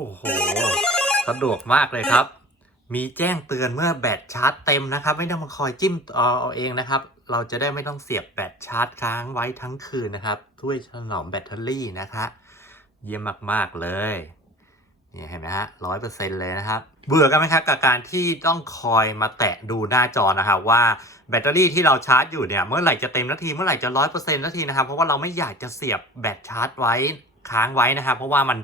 อ้โห สะดวกมากเลยครับ มีแจ้งเตือนเมื่อแบตชาร์จเต็มนะครับ ไม่ต้องมาคอยจิ้มเอาเองนะครับ เราจะได้ไม่ต้องเสียบแบตชาร์จค้างไว้ทั้งคืนนะครับช่วยถนอมแบตเตอรี่นะคะ เยี่ยมมากๆเลยนี่เห็นไหมฮะร้อยเปอร์เซ็นเลยนะครับ เบื่อกันไหมครับกับการที่ต้องคอยมาแตะดูหน้าจอนะครับว่าแบตเตอรี่ที่เราชาร์จอยู่เนี่ยเมื่อไหร่จะเต็มนาทีเมื่อไหร่จะร้อยเปอร์เซ็นต์นาทีนะครับเพราะว่าเราไม่อยากจะเสียบแบตชาร์จไว้ค้างไว้นะครับเพราะว่ามัน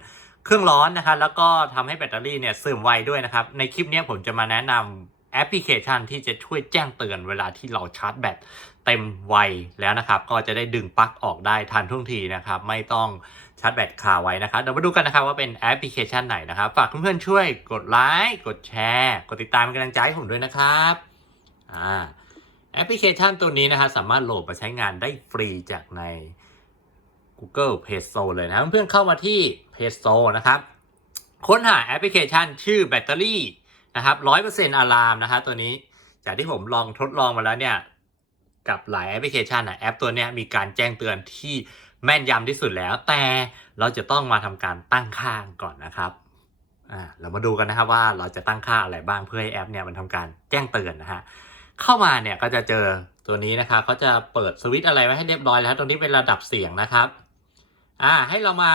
เครื่องร้อนนะครับแล้วก็ทำให้แบตเตอรี่เนี่ยเสื่อมไวด้วยนะครับ ในคลิปนี้ผมจะมาแนะนำแอปพลิเคชันที่จะช่วยแจ้งเตือนเวลาที่เราชาร์จแบตเต็มไวแล้วนะครับ ก็จะได้ดึงปลั๊กออกได้ทันท่วงทีนะครับ ไม่ต้องชาร์จแบตคาไว้นะครับ เดี๋ยวมาดูกันนะครับว่าเป็นแอปพลิเคชันไหนนะครับ ฝากเพื่อนๆช่วยกดไลค์กดแชร์ กดติดตามเป็นกำลังใจให้ผมด้วยนะครับอ่าแอปพลิเคชันตัวนี้นะครับสามารถโหลดมาใช้งานได้ฟรีจากใน Google Play Store เลยนะเพื่อนๆเข้ามาที่ Play Store นะครับ ค้นหาแอปพลิเคชันชื่อแบตเตอรี่นะครับร้อยเปอร์เซ็นต์อะลามนะครับตัวนี้ จากที่ผมลองทดลองมาแล้วเนี่ยกับหลายแอปพลิเคชันนะแอปตัวนี้มีการแจ้งเตือนที่แม่นยำที่สุดแล้ว แต่เราจะต้องมาทำการตั้งค่าก่อนนะครับอ่าเรามาดูกันนะครับว่าเราจะตั้งค่าอะไรบ้างเพื่อให้แอปเนี่ยมันทำการแจ้งเตือนนะฮะเข้ามาเนี่ยก็จะเจอตัวนี้นะครับเขาจะเปิดสวิตช์อะไรไว้ให้เรียบร้อยแล้วตรงนี้เป็นระดับเสียงนะครับ อ่าให้เรามา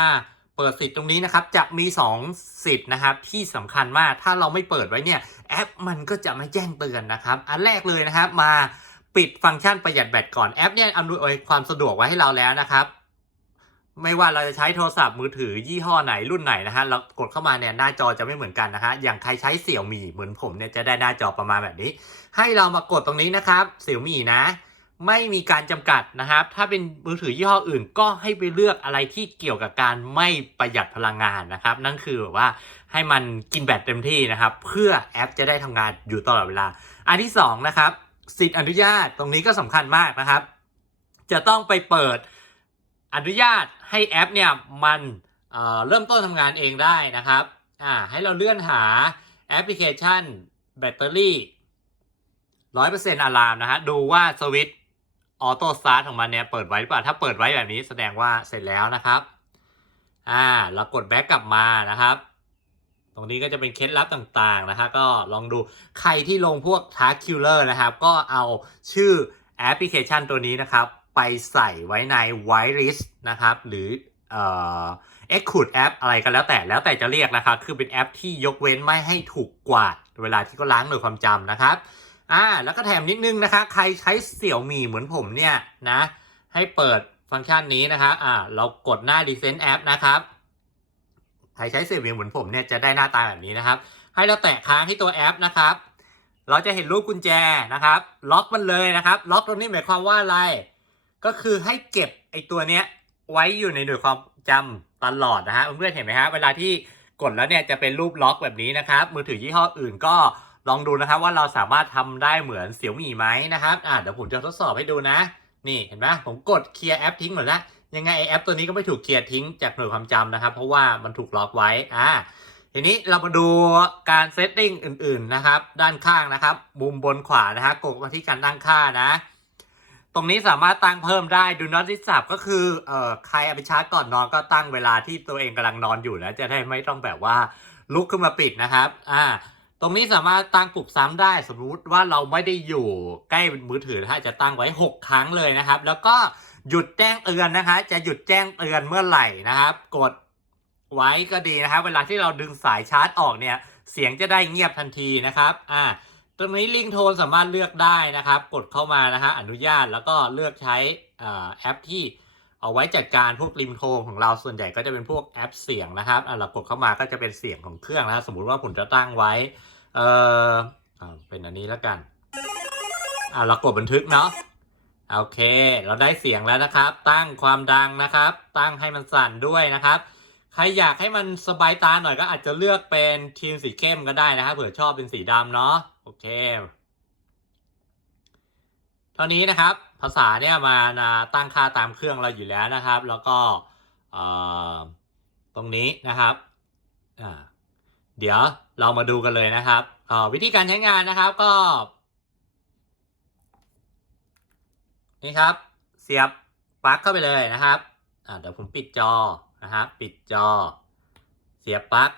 เปิดสิทธิ์ตรงนี้นะครับ จะมี 2 สิทธิ์นะครับ ที่สำคัญมากถ้าเราไม่เปิดไว้เนี่ยแอปมันก็จะไม่แจ้งเตือนนะครับ อันแรกเลยนะครับมาปิดฟังก์ชันประหยัดแบตก่อนแอปเนี่ยอำนวยความสะดวกไว้ให้เราแล้วนะครับ ไม่ว่าเราจะใช้โทรศัพท์มือถือยี่ห้อไหนรุ่นไหนนะฮะเรากดเข้ามาเนี่ยหน้าจอจะไม่เหมือนกันนะฮะอย่างใครใช้เสี่ยวมี่เหมือนผมเนี่ยจะได้หน้าจอประมาณแบบนี้ ให้เรามากดตรงนี้นะครับเสี่ยวมี่นะ ไม่มีการจำกัดนะครับ ถ้าเป็นมือถือยี่ห้ออื่นก็ให้ไปเลือกอะไรที่เกี่ยวกับการไม่ประหยัดพลังงานนะครับ นั่นคือแบบว่าให้มันกินแบตเต็มที่นะครับ เพื่อแอปจะได้ทำงานอยู่ตลอดเวลา อันที่สองนะครับสิทธิอนุญาตตรงนี้ก็สำคัญมากนะครับ จะต้องไปเปิดอนุญาตให้แอปเนี่ยมันเเริ่มต้นทำงานเองได้นะครับให้เราเลื่อนหาแอปพลิเคชันแบตเตอรี่ร้อยเปอร์เซ็นต์อะลามนะฮะดูว่าสวิตช์ ออโต้สตาร์ทของมันเนี่ยเปิดไว้หรือเปล่าถ้าเปิดไว้แบบนี้แสดงว่าเสร็จแล้วนะครับอ่าเรากดแบ็กกลับมานะครับ ตรงนี้ก็จะเป็นเคล็ดลับต่างๆนะฮะก็ลองดูใครที่ลงพวก Task Killer นะครับ ก็เอาชื่อแอปพลิเคชันตัวนี้นะครับ ไปใส่ไว้ใน Whitelist นะครับ หรือเอ่อ Exclude App อะไรก็แล้วแต่แล้วแต่จะเรียกนะครับ คือเป็นแอปที่ยกเว้นไม่ให้ถูกกวาดเวลาที่ก็ล้างหน่วยความจำนะครับ อ่าแล้วก็แถมนิดนึงนะคะ ใครใช้เสี่ยวมีเหมือนผมเนี่ยนะ ให้เปิดฟังก์ชันนี้นะครับอ่าเรากดหน้า Recent App นะครับ ใครใช้เซเวียงเหมือนผมเนี่ยจะได้หน้าตาแบบนี้นะครับ ให้เราแตะค้างที่ตัวแอปนะครับ เราจะเห็นรูปกุญแจนะครับ ล็อกมันเลยนะครับ ล็อกตรงนี้หมายความว่าอะไร ก็คือให้เก็บไอ้ตัวเนี้ยไว้อยู่ในหน่วยความจำตลอดนะฮะเพื่อนๆเห็นไหมฮะเวลาที่กดแล้วเนี่ยจะเป็นรูปล็อกแบบนี้นะครับ มือถือยี่ห้ออื่นก็ ลองดูนะครับว่าเราสามารถทำได้เหมือนเสี่ยวมี่ไหมนะครับอ่าเดี๋ยวผมจะทดสอบให้ดูนะ นี่เห็นไหมผมกดเคลียร์แอปทิ้งหมดแล้วยังไงไอแอปตัวนี้ก็ไม่ถูกเคลียร์ทิ้งจากหน่วยความจำนะครับ เพราะว่ามันถูกล็อกไว้อ่าทีนี้เรามาดูการเซตติ้งอื่น ๆนะครับ ด้านข้างนะครับ มุมบนขวานะฮะกดมาที่การตั้งค่านะ ตรงนี้สามารถตั้งเพิ่มได้ดู not disturb ก็คือเอ่อใครเอาไปชาร์จก่อนนอนก็ตั้งเวลาที่ตัวเองกำลังนอนอยู่นะจะได้ไม่ต้องแบบว่าลุกขึ้นมาปิดนะครับอ่า ตรงนี้สามารถตั้งปลุกซ้ำได้สมมุติว่าเราไม่ได้อยู่ใกล้มือถือถ้าจะตั้งไว้ 6 ครั้งเลยนะครับ แล้วก็หยุดแจ้งเตือนนะคะ จะหยุดแจ้งเตือนเมื่อไหร่นะครับ กดไว้ก็ดีนะครับ เวลาที่เราดึงสายชาร์จออกเนี่ย เสียงจะได้เงียบทันทีนะครับอ่าตรงนี้ลิงโทนสามารถเลือกได้นะครับ กดเข้ามานะฮะอนุญาตแล้วก็เลือกใช้อ่าแอปที่ เอาไว้จัดการพวกริมโทนของเราส่วนใหญ่ก็จะเป็นพวกแอปเสียงนะครับอ่าเรากดเข้ามาก็จะเป็นเสียงของเครื่องนะสมมุติว่าผมจะตั้งไว้เอออ่าเป็นอันนี้แล้วกันอ่าเรากดบันทึกเนาะโอเค เราได้เสียงแล้วนะครับ ตั้งความดังนะครับ ตั้งให้มันสั่นด้วยนะครับ ใครอยากให้มันสบายตาหน่อยก็อาจจะเลือกเป็นทีมสีเข้มก็ได้นะครับเผื่อชอบเป็นสีดำเนาะโอเค เท่านี้นะครับ ภาษาเนี่ยมานะตั้งค่าตามเครื่องเราอยู่แล้วนะครับ แล้วก็ตรงนี้นะครับเดี๋ยวเรามาดูกันเลยนะครับวิธีการใช้งานนะครับก็ นี่ครับ เสียบปลั๊กเข้าไปเลยนะครับเดี๋ยวผมปิดจอนะครับปิดจอ เสียบปลั๊ก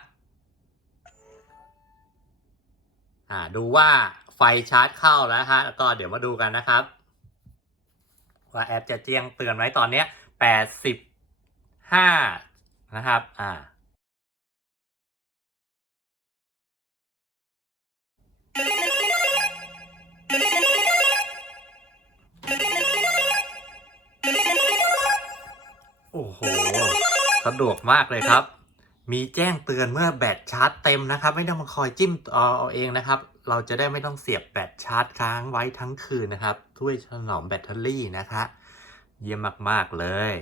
อ่าดูว่าไฟชาร์จเข้าแล้วฮะแล้วก็เดี๋ยวมาดูกันนะครับ ว่าแอปจะแจ้งเตือนไว้ตอนเนี้ยแปดสิบห้านะครับ อ่า โอ้โห สะดวกมากเลยครับ มีแจ้งเตือนเมื่อแบตชาร์จเต็มนะครับ ไม่ต้องมาคอยจิ้มเอาเองนะครับ เราจะได้ไม่ต้องเสียบแบตชาร์จค้างไว้ทั้งคืนนะครับช่วยถนอมแบตเตอรี่นะคะ เยี่ยมมาก ๆ เลย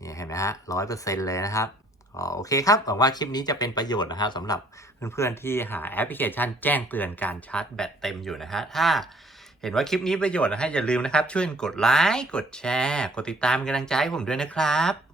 นี่เห็นไหมฮะร้อยเปอร์เซ็นเลยนะครับอ๋อโอเคครับหวังว่าคลิปนี้จะเป็นประโยชน์นะครับสำหรับเพื่อนๆที่หาแอปพลิเคชันแจ้งเตือนการชาร์จแบตเต็มอยู่นะฮะถ้าเห็นว่าคลิปนี้ประโยชน์นะฮะอย่าลืมนะครับ ช่วยกดไลค์กดแชร์ กดติดตามเป็นกำลังใจให้ผมด้วยนะครับ